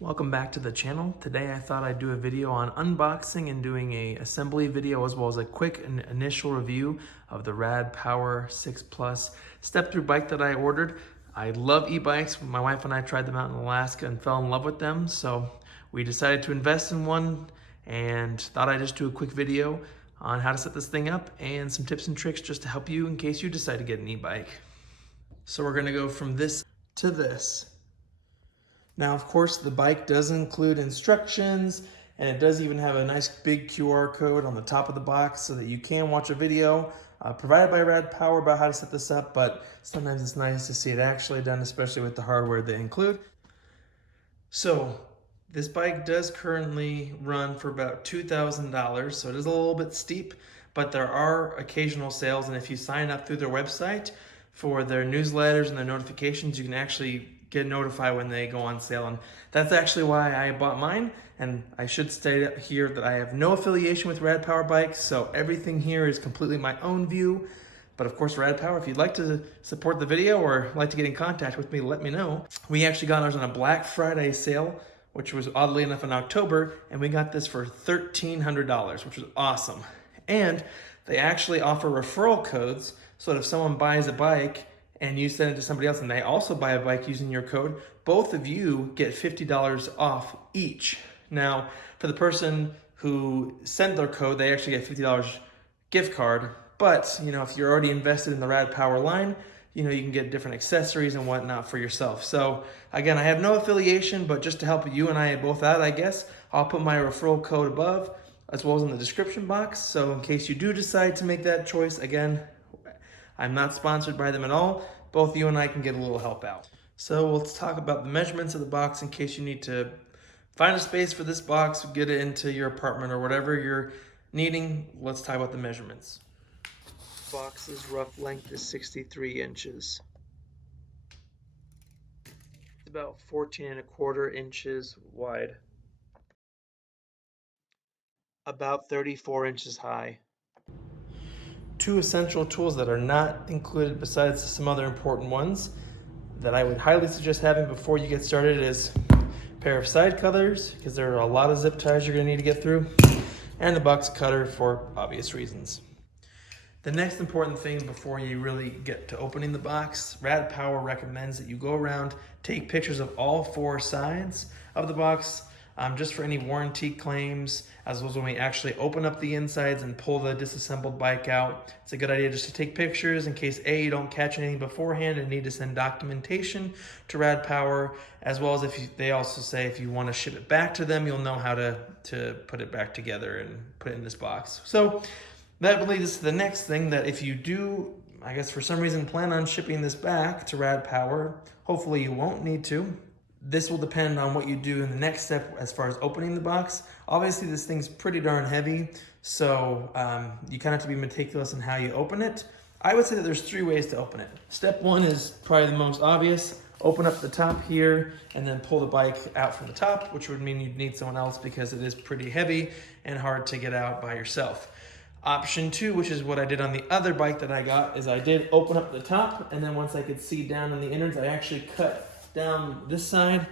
Welcome back to the channel. Today I thought I'd do a video on unboxing and doing a assembly video as well as a quick initial review of the Rad Power 6 Plus step-through bike that I ordered. I love e-bikes. My wife and I tried them out in Alaska and fell in love with them, so we decided to invest in one and thought I'd just do a quick video on how to set this thing up and some tips and tricks just to help you in case you decide to get an e-bike. So we're gonna go from this to this. Now, of course, the bike does include instructions, and it does even have a nice big QR code on the top of the box so that you can watch a video provided by Rad Power about how to set this up, but sometimes it's nice to see it actually done, especially with the hardware they include. So this bike does currently run for about $2,000, so it is a little bit steep, but there are occasional sales, and if you sign up through their website for their newsletters and their notifications, you can actually get notified when they go on sale. And that's actually why I bought mine. And I should state here that I have no affiliation with Rad Power bikes, so everything here is completely my own view. But of course, Rad Power, if you'd like to support the video or like to get in contact with me, let me know. We actually got ours on a Black Friday sale, which was oddly enough in October, and we got this for $1,300, which was awesome. And they actually offer referral codes, so that if someone buys a bike and you send it to somebody else and they also buy a bike using your code, both of you get $50 off each. Now, for the person who sent their code, they actually get $50 gift card. But, if you're already invested in the Rad Power line, you can get different accessories and whatnot for yourself. So again, I have no affiliation, but just to help you and I both out, I guess, I'll put my referral code above as well as in the description box. So in case you do decide to make that choice, again, I'm not sponsored by them at all. Both you and I can get a little help out. So let's talk about the measurements of the box in case you need to find a space for this box, get it into your apartment or whatever you're needing. Let's talk about the measurements. The box's rough length is 63 inches. It's about 14¼ inches wide. About 34 inches high. Two essential tools that are not included besides some other important ones that I would highly suggest having before you get started is a pair of side cutters, because there are a lot of zip ties you're going to need to get through, and a box cutter for obvious reasons. The next important thing before you really get to opening the box, Rad Power recommends that you go around, take pictures of all four sides of the box, just for any warranty claims, as well as when we actually open up the insides and pull the disassembled bike out. It's a good idea just to take pictures in case A, you don't catch anything beforehand and need to send documentation to Rad Power, as well as they also say if you want to ship it back to them, you'll know how to put it back together and put it in this box. So that leads us to the next thing, that if you do, I guess for some reason, plan on shipping this back to Rad Power, hopefully you won't need to. This will depend on what you do in the next step as far as opening the box. Obviously, this thing's pretty darn heavy, so you kind of have to be meticulous in how you open it. I would say that there's 3 ways to open it. Step 1 is probably the most obvious. Open up the top here and then pull the bike out from the top, which would mean you'd need someone else because it is pretty heavy and hard to get out by yourself. Option 2, which is what I did on the other bike that I got, is I did open up the top, and then once I could see down in the innards, I actually cut down this side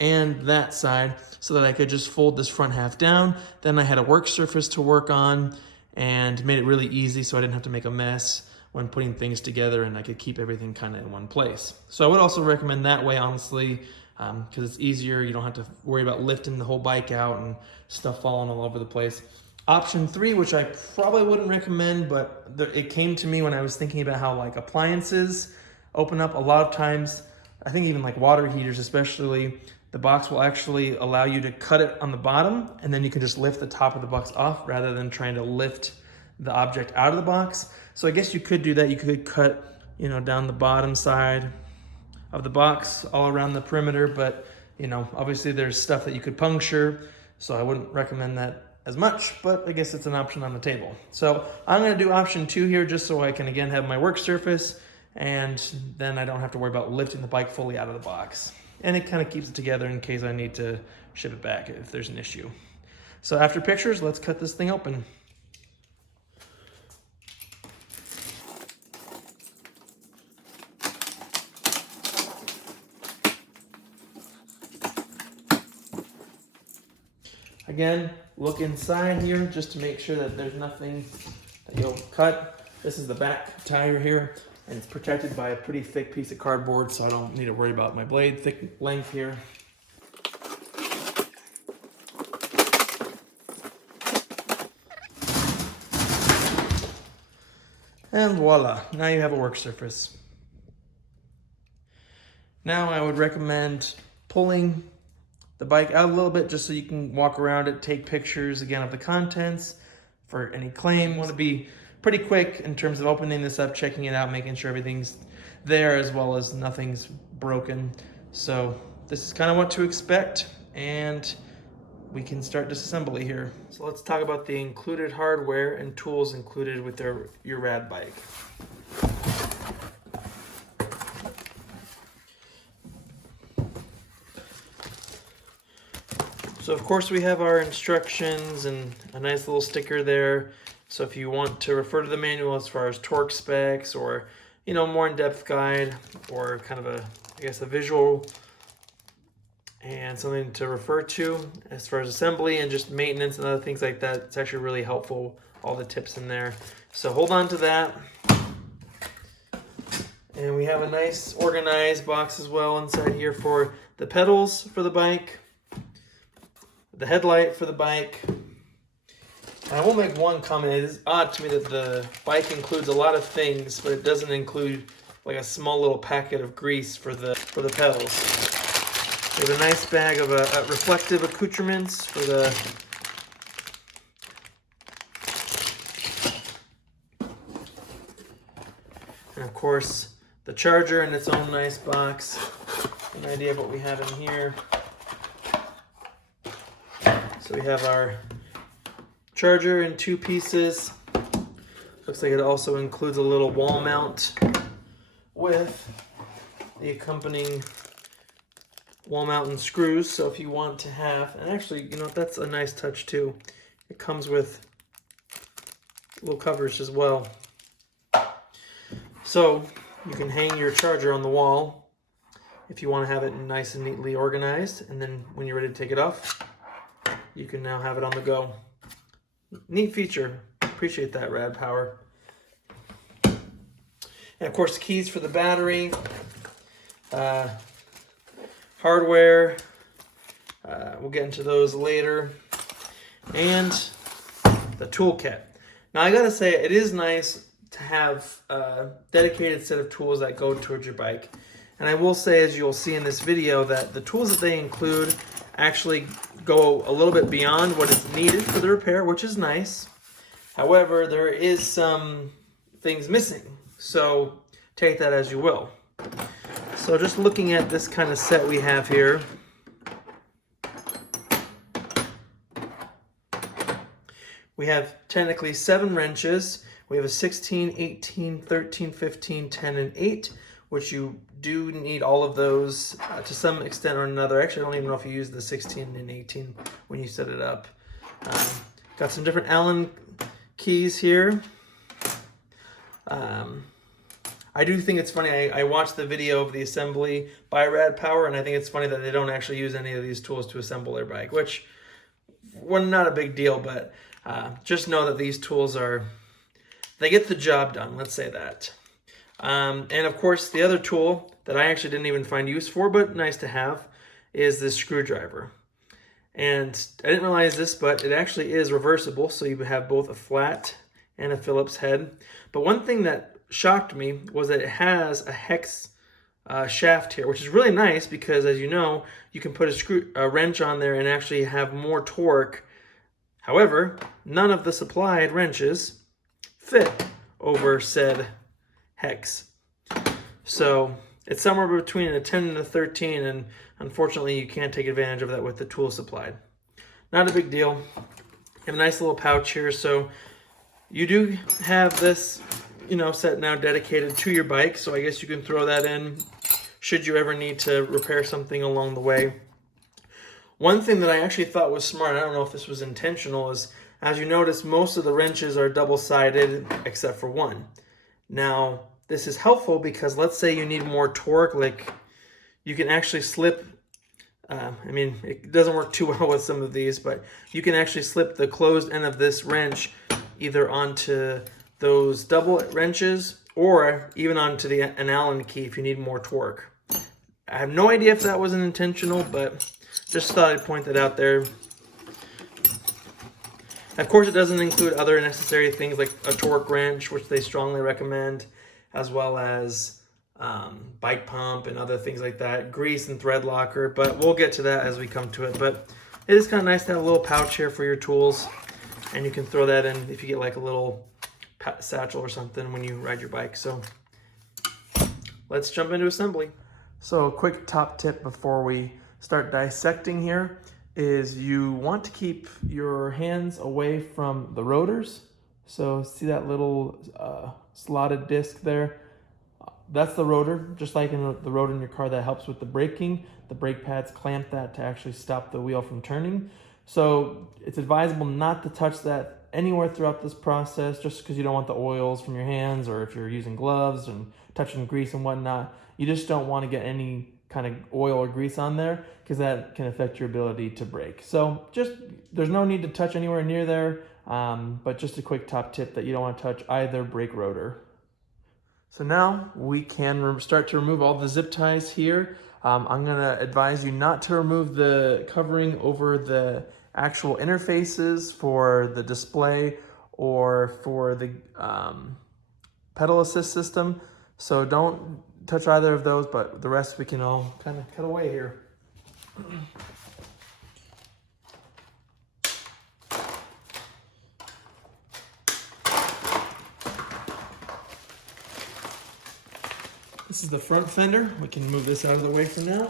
and that side so that I could just fold this front half down. Then I had a work surface to work on and made it really easy so I didn't have to make a mess when putting things together, and I could keep everything kind of in one place. So I would also recommend that way, honestly, because it's easier. You don't have to worry about lifting the whole bike out and stuff falling all over the place. Option 3, which I probably wouldn't recommend, but it came to me when I was thinking about how appliances open up. A lot of times, I think even water heaters especially, the box will actually allow you to cut it on the bottom, and then you can just lift the top of the box off rather than trying to lift the object out of the box. So I guess you could do that. You could cut, down the bottom side of the box all around the perimeter, but obviously there's stuff that you could puncture, so I wouldn't recommend that as much, but I guess it's an option on the table. So I'm gonna do option 2 here just so I can again have my work surface, and then I don't have to worry about lifting the bike fully out of the box. And it kind of keeps it together in case I need to ship it back if there's an issue. So after pictures, let's cut this thing open. Again, look inside here just to make sure that there's nothing that you'll cut. This is the back tire here, and it's protected by a pretty thick piece of cardboard, so I don't need to worry about my blade thick length here. And voila, now you have a work surface. Now I would recommend pulling the bike out a little bit just so you can walk around it, take pictures again of the contents for any claim. You want to be pretty quick in terms of opening this up, checking it out, making sure everything's there as well as nothing's broken. So this is kind of what to expect, and we can start disassembly here. So let's talk about the included hardware and tools included with your rad bike. So of course we have our instructions and a nice little sticker there. So if you want to refer to the manual as far as torque specs or, you know, more in-depth guide or kind of a visual and something to refer to as far as assembly and just maintenance and other things like that, it's actually really helpful, all the tips in there. So hold on to that. And we have a nice organized box as well inside here for the pedals for the bike, the headlight for the bike. And I will make one comment. It is odd to me that the bike includes a lot of things, but it doesn't include like a small little packet of grease for the pedals. We have a nice bag of reflective accoutrements for the and of course the charger in its own nice box. An idea of what we have in here. So we have our charger in 2 pieces. Looks like it also includes a little wall mount with the accompanying wall mount and screws. So if you want to have, and actually, you know, that's a nice touch too. It comes with little covers as well. So you can hang your charger on the wall if you want to have it nice and neatly organized. And then when you're ready to take it off, you can now have it on the go. Neat feature. Appreciate that, Rad Power. And of course, the keys for the battery, hardware. We'll get into those later. And the toolkit. Now, I gotta say, it is nice to have a dedicated set of tools that go towards your bike. And I will say, as you'll see in this video, that the tools that they include actually go a little bit beyond what is needed for the repair, which is nice. However, there is some things missing, so take that as you will. So just looking at this kind of set we have here, we have technically 7 wrenches. We have a 16, 18, 13, 15, 10, and 8, which you do need all of those to some extent or another. Actually, I don't even know if you use the 16 and 18 when you set it up. Got some different Allen keys here. I do think it's funny. I watched the video of the assembly by Rad Power, and I think it's funny that they don't actually use any of these tools to assemble their bike, which, well, not a big deal, but just know that these tools they get the job done, let's say that. And of course, the other tool that I actually didn't even find use for, but nice to have, is this screwdriver. And I didn't realize this, but it actually is reversible, so you have both a flat and a Phillips head. But one thing that shocked me was that it has a hex shaft here, which is really nice because, as you know, you can put a wrench on there and actually have more torque. However, none of the supplied wrenches fit over said hex. So it's somewhere between a 10 and a 13, and unfortunately you can't take advantage of that with the tool supplied. Not a big deal. You have a nice little pouch here, so you do have this, you know, set now dedicated to your bike, so I guess you can throw that in should you ever need to repair something along the way. One thing that I actually thought was smart, I don't know if this was intentional, is as you notice, most of the wrenches are double-sided except for one. Now, this is helpful because let's say you need more torque, like you can actually slip I mean, it doesn't work too well with some of these, but you can actually slip the closed end of this wrench either onto those double wrenches or even onto an Allen key if you need more torque. I have no idea if that was intentional, but just thought I'd point that out there. Of course, it doesn't include other necessary things like a torque wrench, which they strongly recommend, as well as bike pump and other things like that, grease and thread locker, but we'll get to that as we come to it. But it is kind of nice to have a little pouch here for your tools, and you can throw that in if you get like a little satchel or something when you ride your bike. So let's jump into assembly. So a quick top tip before we start dissecting here is you want to keep your hands away from the rotors. So see that little slotted disc there? That's the rotor, just like in the rotor in your car that helps with the braking. The brake pads clamp that to actually stop the wheel from turning. So it's advisable not to touch that anywhere throughout this process, just because you don't want the oils from your hands, or if you're using gloves and touching grease and whatnot, you just don't want to get any kind of oil or grease on there, because that can affect your ability to brake. So there's no need to touch anywhere near there, but just a quick top tip that you don't want to touch either brake rotor. So now we can start to remove all the zip ties here. I'm gonna advise you not to remove the covering over the actual interfaces for the display or for the pedal assist system. So don't touch either of those, but the rest we can all kind of cut away here. This is the front fender. We can move this out of the way for now.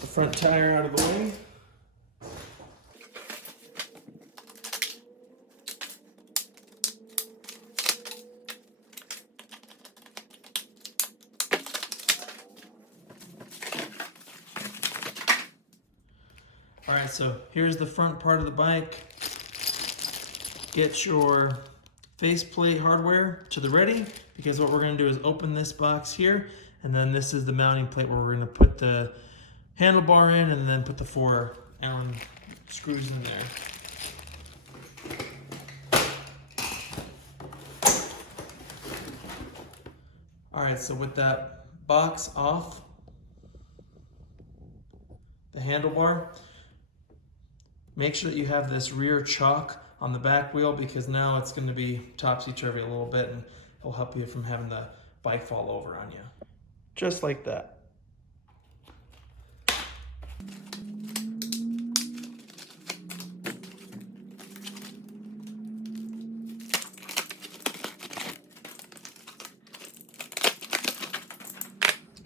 The front tire out of the way. All right, so here's the front part of the bike. Get your faceplate hardware to the ready, because what we're going to do is open this box here, and then this is the mounting plate where we're going to put the handlebar in and then put the 4 Allen screws in there. All right, so with that box off the handlebar, make sure that you have this rear chock on the back wheel, because now it's going to be topsy-turvy a little bit, and it'll help you from having the bike fall over on you. Just like that.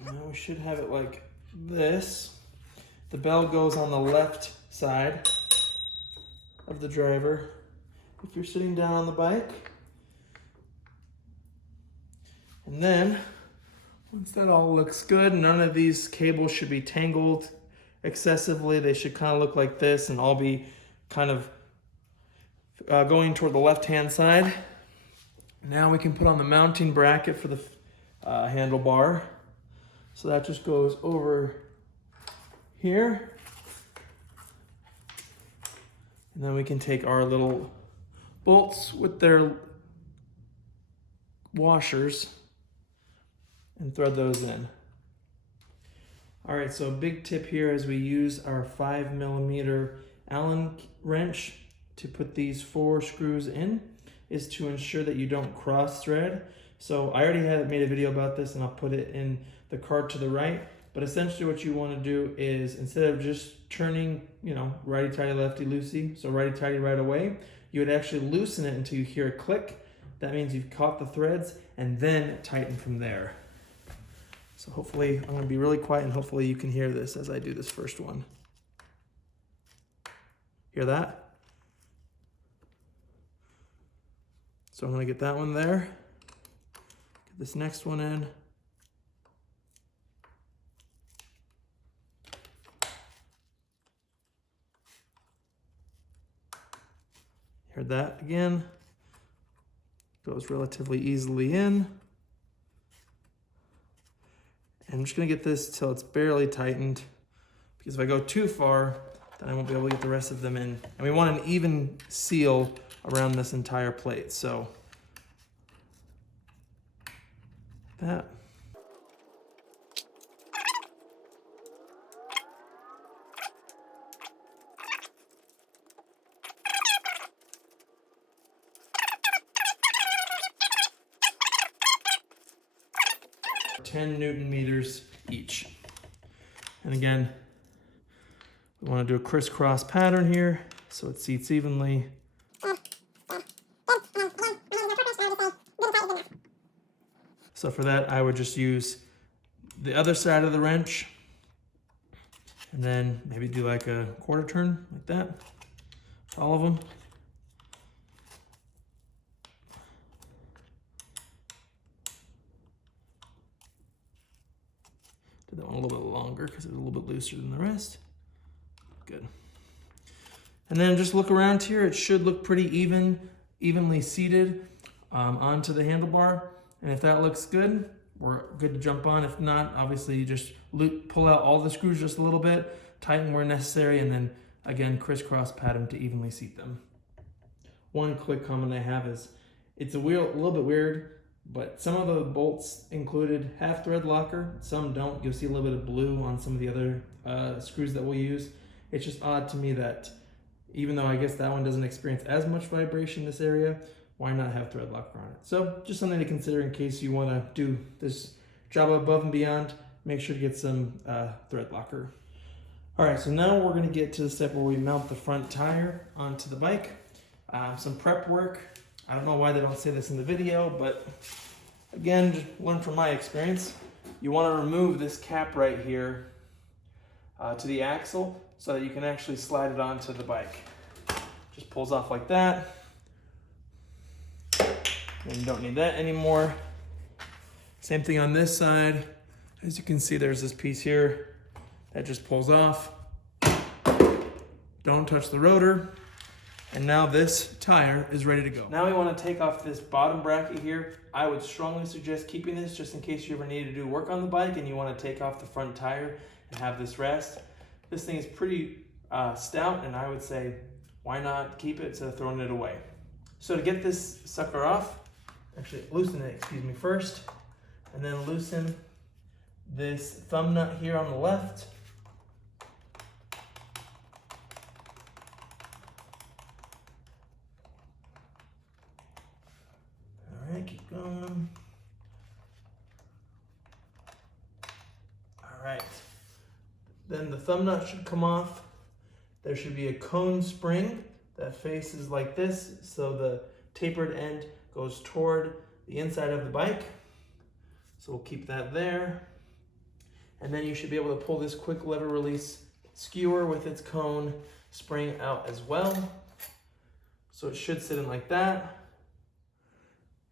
Now we should have it like this. The bell goes on the left side of the driver if you're sitting down on the bike. And then once that all looks good, none of these cables should be tangled excessively. They should kind of look like this and all be kind of going toward the left-hand side. Now we can put on the mounting bracket for the handlebar. So that just goes over here. And then we can take our little bolts with their washers and thread those in. All right, so a big tip here as we use our 5mm Allen wrench to put these 4 screws in is to ensure that you don't cross thread. So I already made a video about this, and I'll put it in the card to the right. But essentially what you want to do is, instead of just turning, righty-tighty, lefty-loosey, so righty-tighty right away, you would actually loosen it until you hear a click. That means you've caught the threads, and then tighten from there. So hopefully, I'm going to be really quiet, and hopefully you can hear this as I do this first one. Hear that? So I'm gonna get that one there. Get this next one in. Heard that again. Goes relatively easily in. And I'm just gonna get this till it's barely tightened, because if I go too far, then I won't be able to get the rest of them in. And we want an even seal around this entire plate, so that. $10 Newton meters each. And again, we want to do a crisscross pattern here so it seats evenly. So for that, I would just use the other side of the wrench and then maybe do like a quarter turn like that, all of them. Did that one a little bit longer because it was a little bit looser than the rest. Good. And then just look around here. It should look pretty evenly seated onto the handlebar. And if that looks good, we're good to jump on. If not, obviously you just pull out all the screws just a little bit, tighten where necessary, and then again, crisscross pattern to evenly seat them. One quick comment I have is, it's a little bit weird, but some of the bolts included have thread locker, some don't. You'll see a little bit of blue on some of the other screws that we'll use. It's just odd to me that even though I guess that one doesn't experience as much vibration in this area, why not have thread locker on it? So just something to consider in case you want to do this job above and beyond. Make sure to get some thread locker. All right, so now we're going to get to the step where we mount the front tire onto the bike. Some prep work. I don't know why they don't say this in the video, but again, just learn from my experience. You want to remove this cap right here to the axle so that you can actually slide it onto the bike. Just pulls off like that. And you don't need that anymore. Same thing on this side. As you can see, there's this piece here that just pulls off. Don't touch the rotor. And now this tire is ready to go. Now we want to take off this bottom bracket here. I would strongly suggest keeping this just in case you ever need to do work on the bike and you want to take off the front tire and have this rest. This thing is pretty stout, and I would say, why not keep it instead of throwing it away? So to get this sucker off, actually loosen it, first, and then loosen this thumb nut here on the left. All right, keep going. All right, then the thumb nut should come off. There should be a cone spring that faces like this, so the tapered end goes toward the inside of the bike. So we'll keep that there. And then you should be able to pull this quick lever release skewer with its cone spring out as well. So it should sit in like that.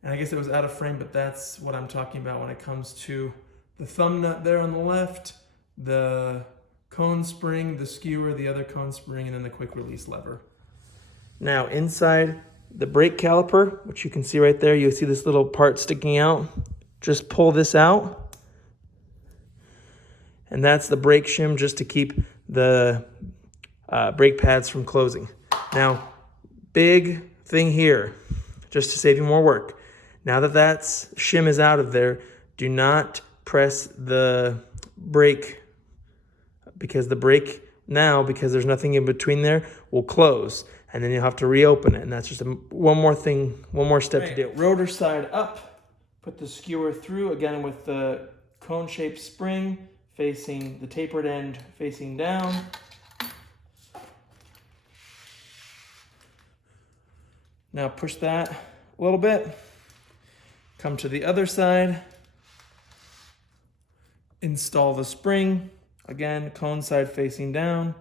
And I guess it was out of frame, but that's what I'm talking about when it comes to the thumb nut there on the left, the cone spring, the skewer, the other cone spring, and then the quick release lever. Now inside the brake caliper, which you can see right there, you'll see this little part sticking out. Just pull this out. And that's the brake shim, just to keep the brake pads from closing. Now, big thing here, just to save you more work. Now that that shim is out of there, do not press the brake, because the brake now, because there's nothing in between there, will close. And then you'll have to reopen it. And that's just one more thing, one more step to do. Rotor side up, put the skewer through, again with the cone-shaped spring facing the tapered end, facing down. Now push that a little bit. Come to the other side. Install the spring. Again, cone side facing down.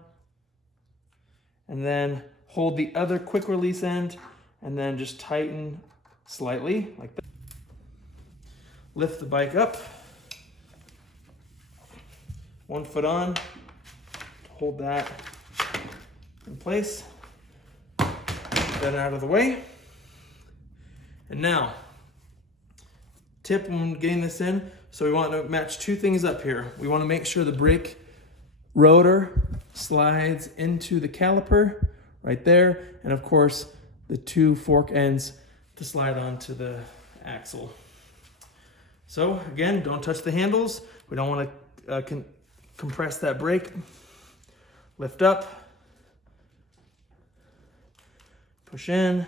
and then hold the other quick release end, and then just tighten slightly like that. Lift the bike up, 1 foot on, hold that in place, then out of the way. And now, tip when getting this in, so we want to match 2 things up here. We want to make sure the brake rotor slides into the caliper right there, and of course the 2 fork ends to slide onto the axle. So again, don't touch the handles. We don't want to compress that brake. Lift up, push in,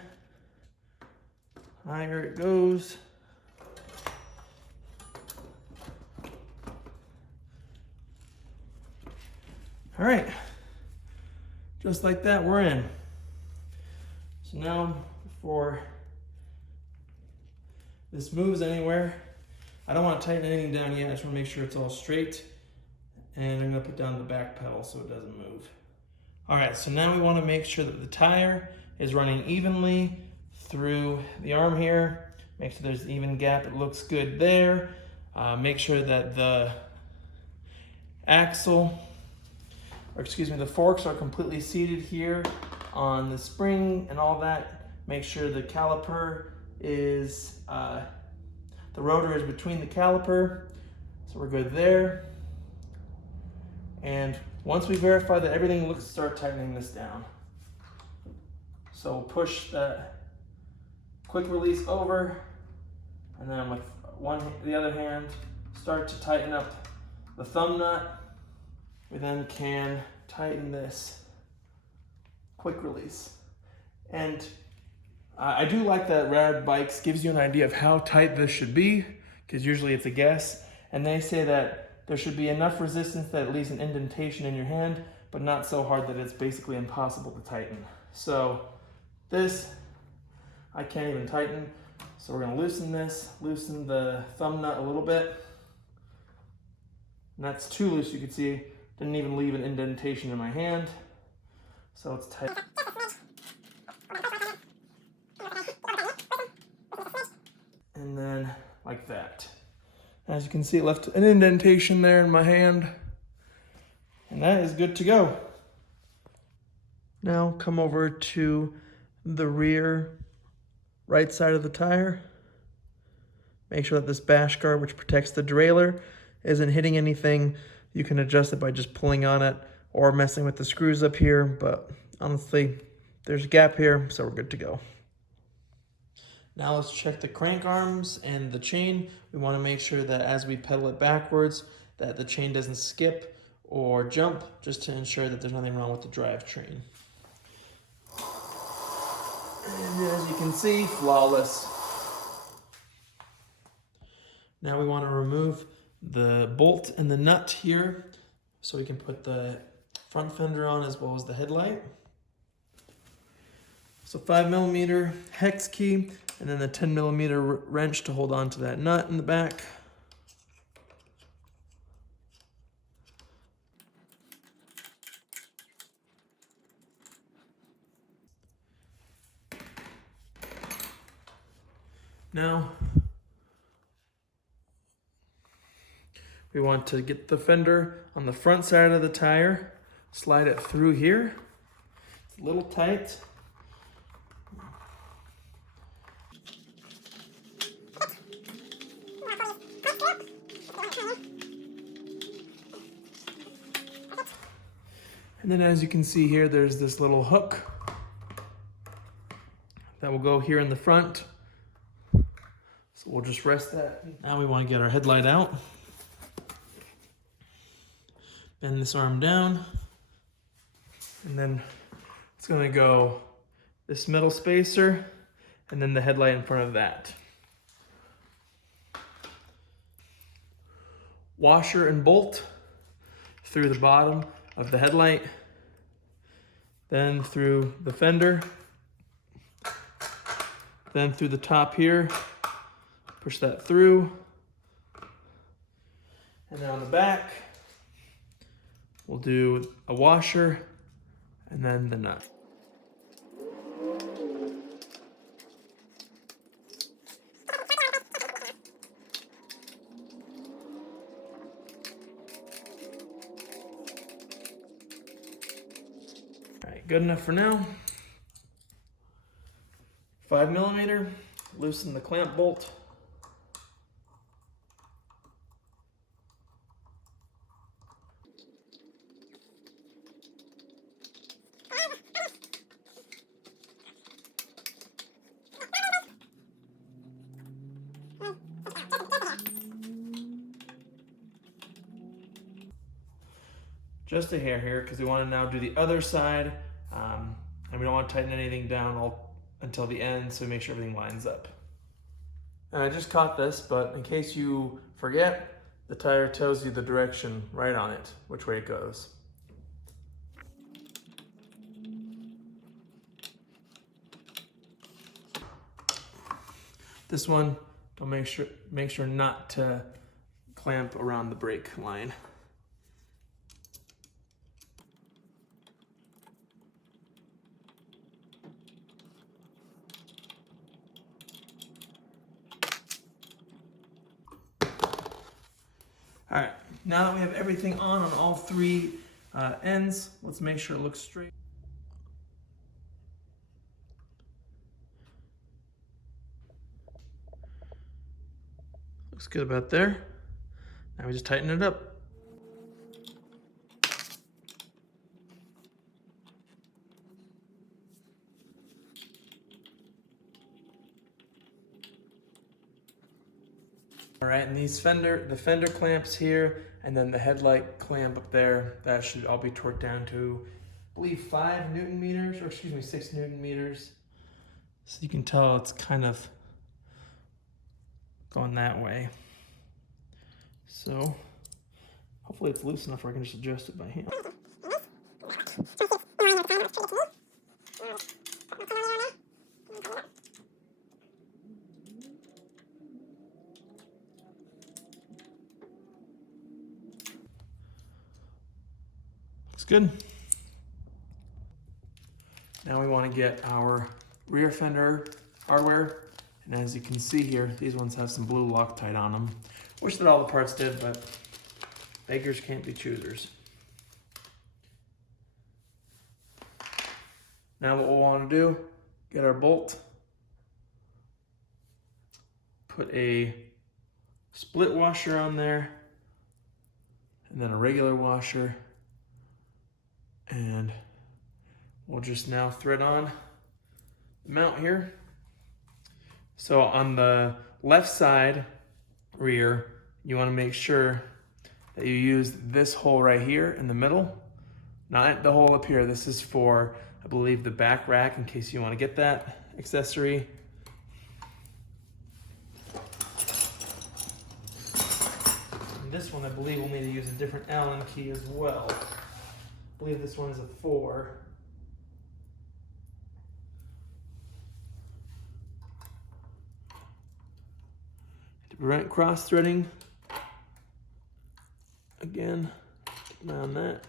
higher it goes. All right, just like that, we're in. So now, before this moves anywhere, I don't want to tighten anything down yet. I just want to make sure it's all straight. And I'm going to put down the back pedal so it doesn't move. All right, so now we want to make sure that the tire is running evenly through the arm here. Make sure there's an even gap. It looks good there. Make sure that the the forks are completely seated here on the spring and all that. Make sure the caliper is, the rotor is between the caliper, so we're good there. And once we verify that everything looks, start tightening this down. So push that quick release over, and then with the other hand, start to tighten up the thumb nut. We then can tighten this quick release. And I do like that Rad Bikes gives you an idea of how tight this should be, because usually it's a guess. And they say that there should be enough resistance that it leaves an indentation in your hand, but not so hard that it's basically impossible to tighten. So this, I can't even tighten. So we're gonna loosen this, loosen the thumb nut a little bit. And that's too loose, you can see. Didn't even leave an indentation in my hand. So it's tight. And then like that. As you can see, it left an indentation there in my hand. And that is good to go. Now come over to the rear right side of the tire. Make sure that this bash guard, which protects the derailleur, isn't hitting anything. You can adjust it by just pulling on it or messing with the screws up here, but honestly, there's a gap here, so we're good to go. Now let's check the crank arms and the chain. We want to make sure that as we pedal it backwards, that the chain doesn't skip or jump, just to ensure that there's nothing wrong with the drivetrain. And as you can see, flawless. Now we want to remove the bolt and the nut here so we can put the front fender on as well as the headlight. So 5mm hex key, and then the 10mm wrench to hold on to that nut in the back. Now, we want to get the fender on the front side of the tire, slide it through here. It's a little tight. And then as you can see here, there's this little hook that will go here in the front. So we'll just rest that. Now we want to get our headlight out. Bend this arm down. And then it's going to go this middle spacer and then the headlight in front of that. Washer and bolt through the bottom of the headlight, then through the fender, then through the top here, push that through, and then on the back, we'll do a washer and then the nut. All right, good enough for now. 5mm, loosen the clamp bolt. Just a hair here, because we want to now do the other side, and we don't want to tighten anything down until the end, so make sure everything lines up. And I just caught this, but in case you forget, the tire tells you the direction right on it, which way it goes. This one, don't make sure not to clamp around the brake line. All right, now that we have everything on all three ends, let's make sure it looks straight. Looks good about there. Now we just tighten it up. All right, and these the fender clamps here, and then the headlight clamp up there, that should all be torqued down to, I believe, 5 Newton meters, or excuse me, 6 Newton meters. So you can tell it's kind of going that way. So hopefully it's loose enough where I can just adjust it by hand. Looks good. Now we want to get our rear fender hardware. And as you can see here, these ones have some blue Loctite on them. Wish that all the parts did, but beggars can't be choosers. Now what we'll want to do, get our bolt, put a split washer on there, and then a regular washer, and we'll just now thread on the mount here. So on the left side rear, you want to make sure that you use this hole right here in the middle, not the hole up here. This is for, I believe, the back rack, in case you want to get that accessory. And this one, I believe, we'll need to use a different Allen key as well. I believe this one is a 4. To prevent cross-threading, again, keep an eye on that.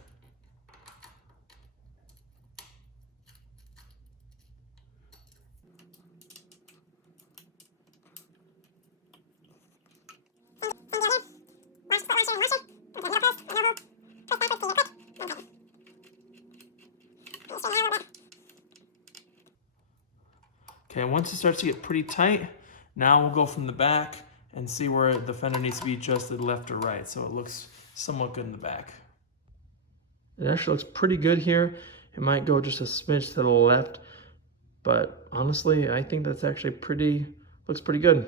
Okay, once it starts to get pretty tight, now we'll go from the back and see where the fender needs to be adjusted left or right, so it looks somewhat good in the back. It actually looks pretty good here. It might go just a smidge to the left, but honestly, I think that's actually looks pretty good.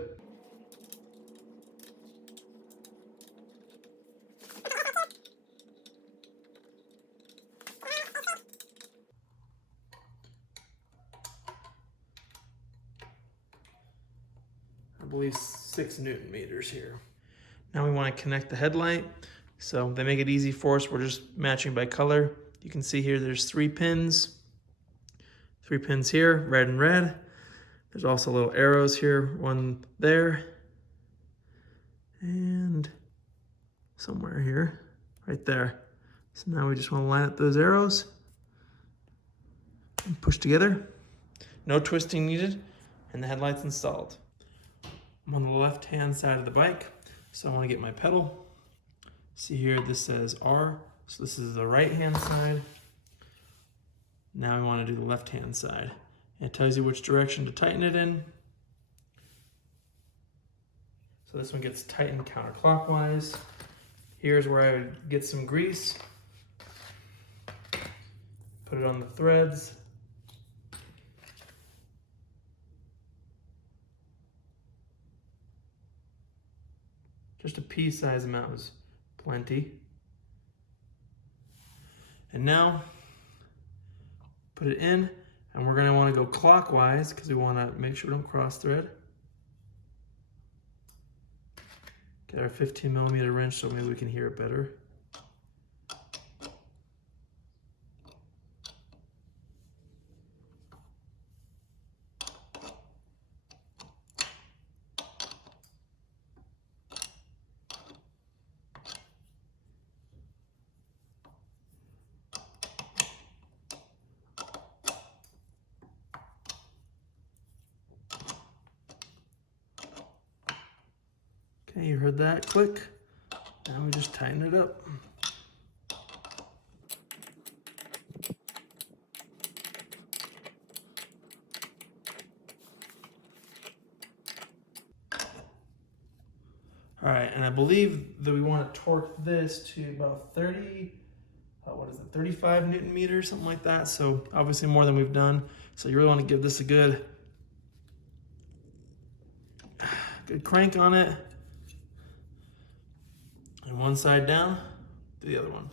I believe 6 Newton meters here. Now we want to connect the headlight. So they make it easy for us. We're just matching by color. You can see here there's 3 pins. 3 pins here, red and red. There's also little arrows here, one there, and somewhere here, right there. So now we just want to line up those arrows. and push together. No twisting needed, and the headlight's installed. I'm on the left-hand side of the bike, so I want to get my pedal. See here, this says R, so this is the right-hand side. Now I want to do the left-hand side. It tells you which direction to tighten it in. So this one gets tightened counterclockwise. Here's where I would get some grease. Put it on the threads. Just a pea-sized amount is plenty. And now, put it in, and we're gonna wanna go clockwise because we wanna make sure we don't cross thread. Get our 15mm wrench so maybe we can hear it better. Okay, you heard that click. Now we just tighten it up. All right, and I believe that we want to torque this to about 35 Newton meters, something like that. So obviously more than we've done. So you really want to give this a good crank on it. And one side down, do the other one.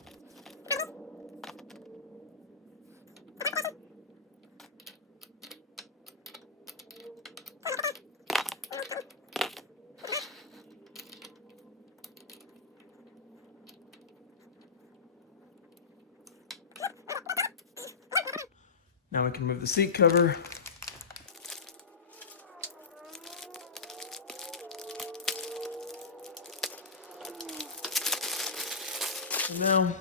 Now we can move the seat cover. Now,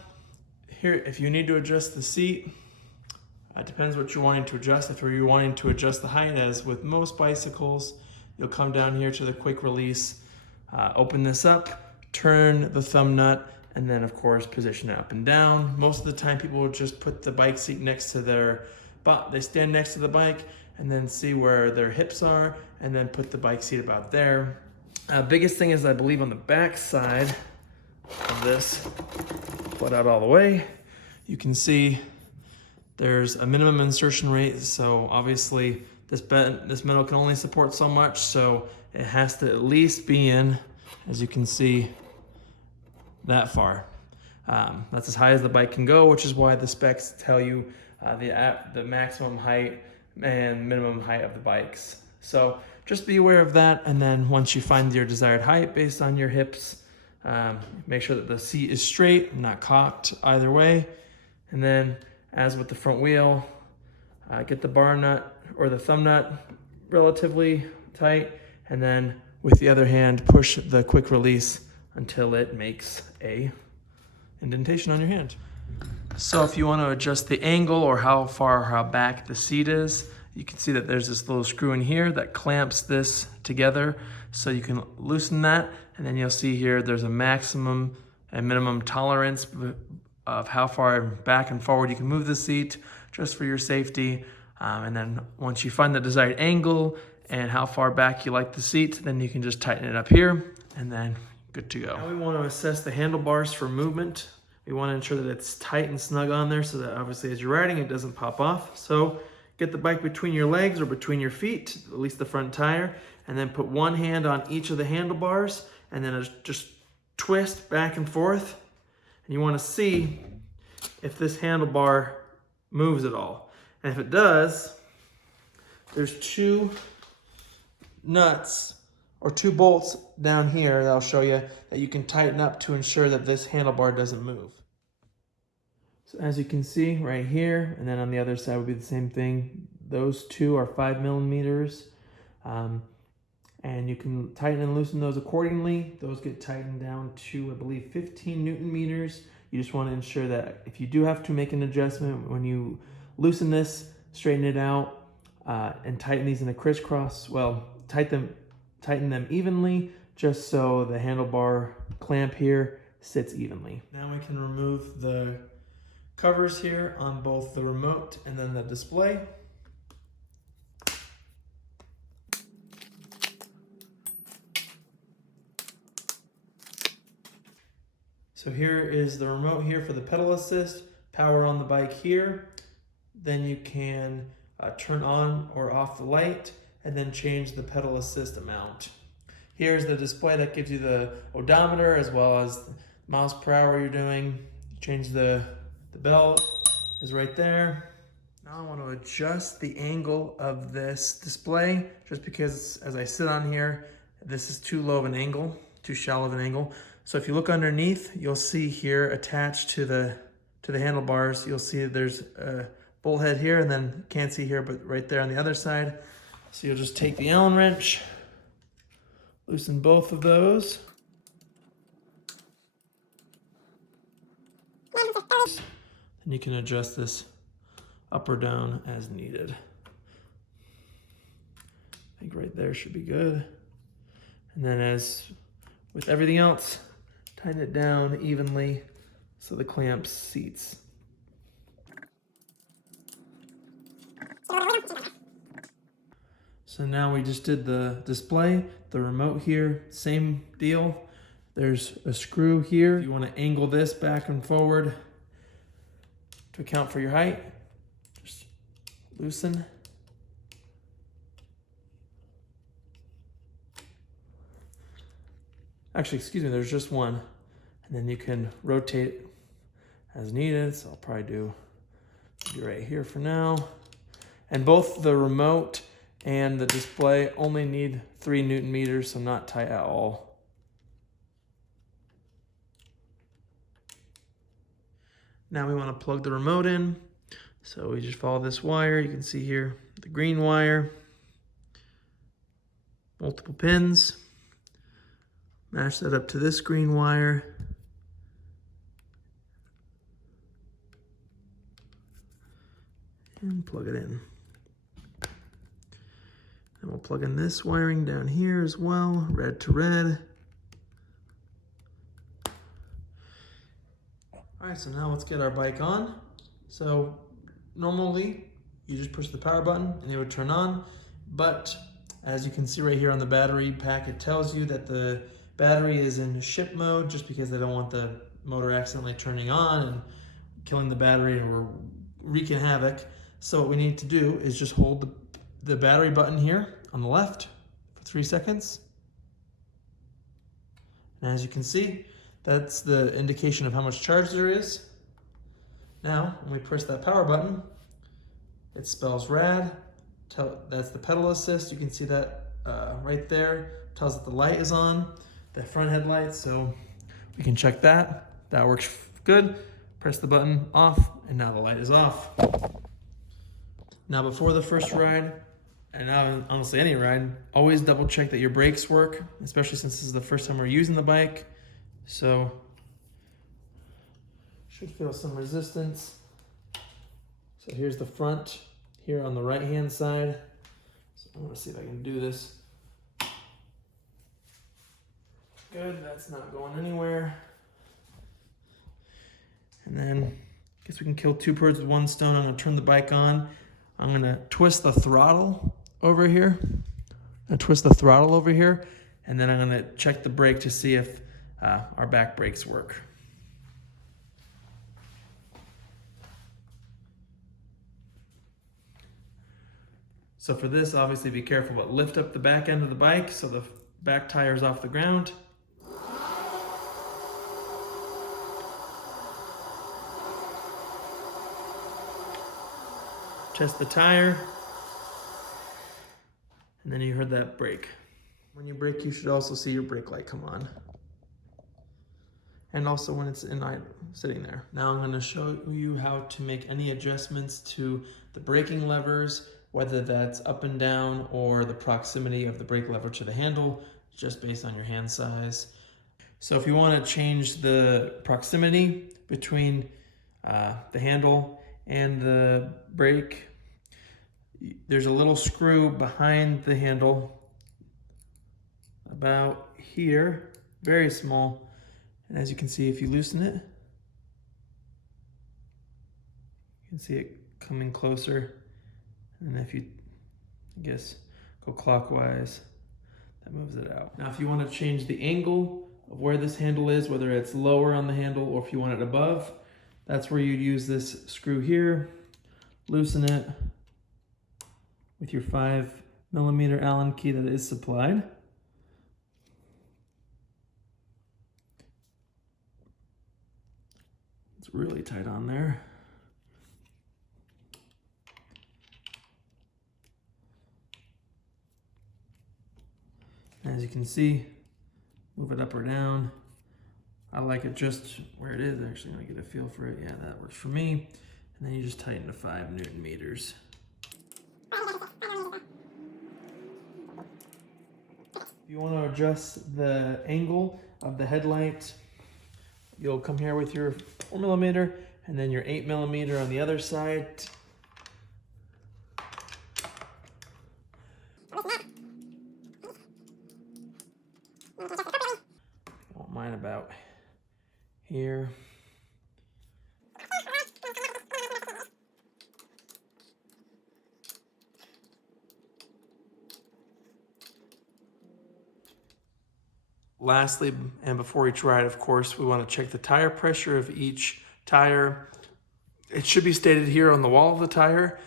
here, if you need to adjust the seat, it depends what you're wanting to adjust. If you're wanting to adjust the height, as with most bicycles, you'll come down here to the quick release, open this up, turn the thumb nut, and then of course position it up and down. Most of the time people will just put the bike seat next to their butt. They stand next to the bike and then see where their hips are and then put the bike seat about there. Biggest thing is, I believe, on the back side of this, pull it out all the way, you can see there's a minimum insertion rate. So obviously this metal can only support so much, so it has to at least be in, as you can see, that far. That's as high as the bike can go, which is why the specs tell you the maximum height and minimum height of the bikes. So just be aware of that, and then once you find your desired height based on your hips, make sure that the seat is straight, not cocked either way. And then, as with the front wheel, get the bar nut or the thumb nut relatively tight, and then with the other hand, push the quick release until it makes a indentation on your hand. So if you want to adjust the angle or how back the seat is, you can see that there's this little screw in here that clamps this together. So you can loosen that, and then you'll see here there's a maximum and minimum tolerance of how far back and forward you can move the seat just for your safety. And then once you find the desired angle and how far back you like the seat, then you can just tighten it up here and then good to go. Now we want to assess the handlebars for movement. We want to ensure that it's tight and snug on there so that obviously as you're riding it doesn't pop off. So get the bike between your legs or between your feet, at least the front tire, and then put one hand on each of the handlebars and then just twist back and forth. And you want to see if this handlebar moves at all. And if it does, there's two nuts or two bolts down here that I'll show you that you can tighten up to ensure that this handlebar doesn't move. So as you can see right here, and then on the other side would be the same thing. Those two are 5mm, and you can tighten and loosen those accordingly. Those get tightened down to, I believe, 15 Newton meters. You just want to ensure that if you do have to make an adjustment when you loosen this, straighten it out and tighten these in a crisscross. Well, tighten them evenly just so the handlebar clamp here sits evenly. Now we can remove the covers here on both the remote and then the display. So here is the remote here for the pedal assist, power on the bike here. Then you can turn on or off the light and then change the pedal assist amount. Here's the display that gives you the odometer as well as miles per hour you're doing. Change the bell is right there. Now I want to adjust the angle of this display just because as I sit on here, this is too low of an angle, too shallow of an angle. So if you look underneath, you'll see here attached to the handlebars, you'll see there's a bolt head here and then can't see here, but right there on the other side. So you'll just take the Allen wrench, loosen both of those. And you can adjust this up or down as needed. I think right there should be good. And then as with everything else, tighten it down evenly so the clamp seats. So now we just did the display, the remote here, same deal. There's a screw here. If you want to angle this back and forward to account for your height, just loosen. Actually, excuse me, there's just one. And then you can rotate as needed. So I'll probably do right here for now. And both the remote and the display only need 3 Newton meters, so not tight at all. Now we want to plug the remote in. So we just follow this wire. You can see here the green wire, multiple pins. Match that up to this green wire. And plug it in. And we'll plug in this wiring down here as well, red to red. All right, so now let's get our bike on. So normally you just push the power button and it would turn on, but as you can see right here on the battery pack, it tells you that the battery is in ship mode just because they don't want the motor accidentally turning on and killing the battery and wreaking havoc. So what we need to do is just hold the battery button here on the left for 3 seconds. And as you can see, that's the indication of how much charge there is. Now, when we press that power button, it spells rad. That's the pedal assist. You can see that right there. Tells that the light is on, the front headlight. So we can check that. That works good. Press the button off, and now the light is off. Now before the first ride, and now honestly any ride, always double check that your brakes work, especially since this is the first time we're using the bike. So should feel some resistance. So here's the front here on the right hand side. So I want to see if I can do this. Good, that's not going anywhere. And then I guess we can kill 2 birds with 1 stone. I'm gonna turn the bike on. I'm gonna twist the throttle over here. And then I'm gonna check the brake to see if our back brakes work. So for this, obviously be careful, but lift up the back end of the bike so the back tire is off the ground. Test the tire, and then you heard that brake. When you brake, you should also see your brake light come on. And also when it's sitting there. Now I'm gonna show you how to make any adjustments to the braking levers, whether that's up and down or the proximity of the brake lever to the handle, just based on your hand size. So if you wanna change the proximity between the handle and the brake, there's a little screw behind the handle about here, very small. And as you can see, if you loosen it, you can see it coming closer. And if you, I guess, go clockwise, that moves it out. Now, if you want to change the angle of where this handle is, whether it's lower on the handle or if you want it above, that's where you'd use this screw here, loosen it with your 5mm Allen key that is supplied. It's really tight on there. As you can see, move it up or down. I like it just where it is. Actually, I'm gonna get a feel for it. Yeah, that works for me. And then you just tighten to 5 Newton meters. If you want to adjust the angle of the headlight, you'll come here with your 4mm and then your 8mm on the other side. Won't mind about here. Lastly, and before each ride, of course, we want to check the tire pressure of each tire. It should be stated here on the wall of the tire,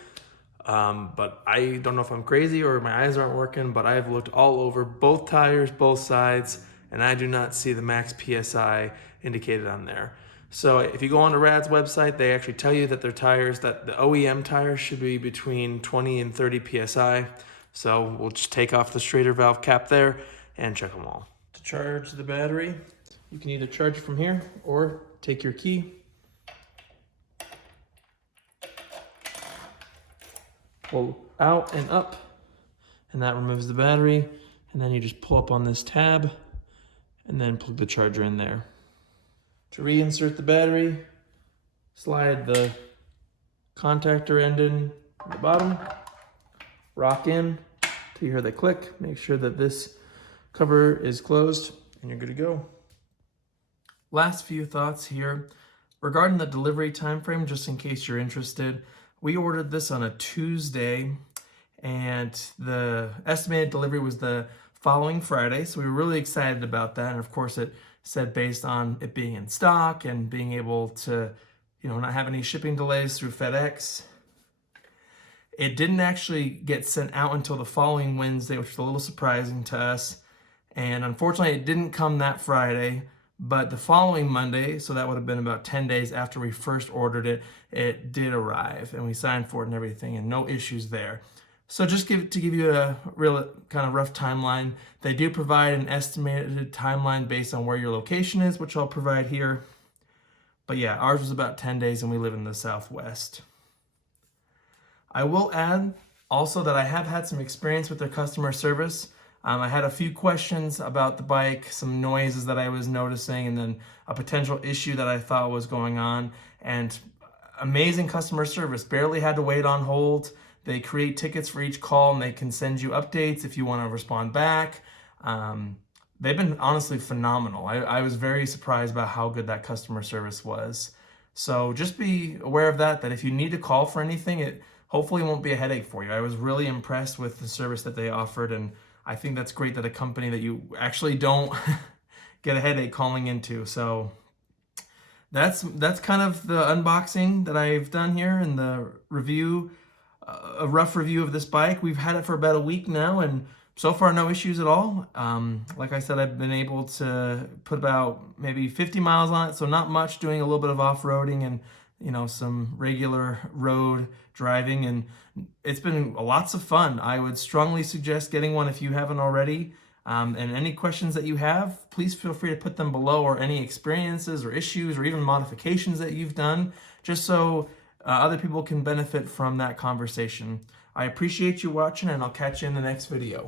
but I don't know if I'm crazy or my eyes aren't working, but I've looked all over both tires, both sides, and I do not see the max PSI indicated on there. So if you go onto Rad's website, they actually tell you that their tires, that the OEM tires should be between 20 and 30 PSI. So we'll just take off the straighter valve cap there and check them all. To charge the battery, you can either charge it from here or take your key, pull out and up, and that removes the battery. And then you just pull up on this tab and then plug the charger in there. To reinsert the battery, slide the contactor end in at the bottom, rock in till you hear the click. Make sure that this cover is closed and you're good to go. Last few thoughts here. Regarding the delivery time frame, just in case you're interested, we ordered this on a Tuesday and the estimated delivery was the following Friday. So we were really excited about that. And of course it said based on it being in stock and being able to, not have any shipping delays through FedEx. It didn't actually get sent out until the following Wednesday, which was a little surprising to us. And unfortunately it didn't come that Friday, but the following Monday, so that would have been about 10 days after we first ordered it, it did arrive and we signed for it and everything and no issues there. So just to give you a real kind of rough timeline, they do provide an estimated timeline based on where your location is, which I'll provide here. But yeah, ours was about 10 days and we live in the Southwest. I will add also that I have had some experience with their customer service. I had a few questions about the bike, some noises that I was noticing, and then a potential issue that I thought was going on. And amazing customer service, barely had to wait on hold. They create tickets for each call and they can send you updates if you want to respond back. They've been honestly phenomenal. I was very surprised by how good that customer service was. So just be aware of that if you need to call for anything, it hopefully won't be a headache for you. I was really impressed with the service that they offered, and I think that's great that a company that you actually don't get a headache calling into. So that's kind of the unboxing that I've done here and the review, a rough review of this bike. We've had it for about a week now and so far no issues at all. Like I said, I've been able to put about maybe 50 miles on it, so not much, doing a little bit of off-roading and some regular road driving, and it's been lots of fun. I would strongly suggest getting one if you haven't already. And any questions that you have, please feel free to put them below, or any experiences or issues or even modifications that you've done, just so other people can benefit from that conversation. I appreciate you watching, and I'll catch you in the next video.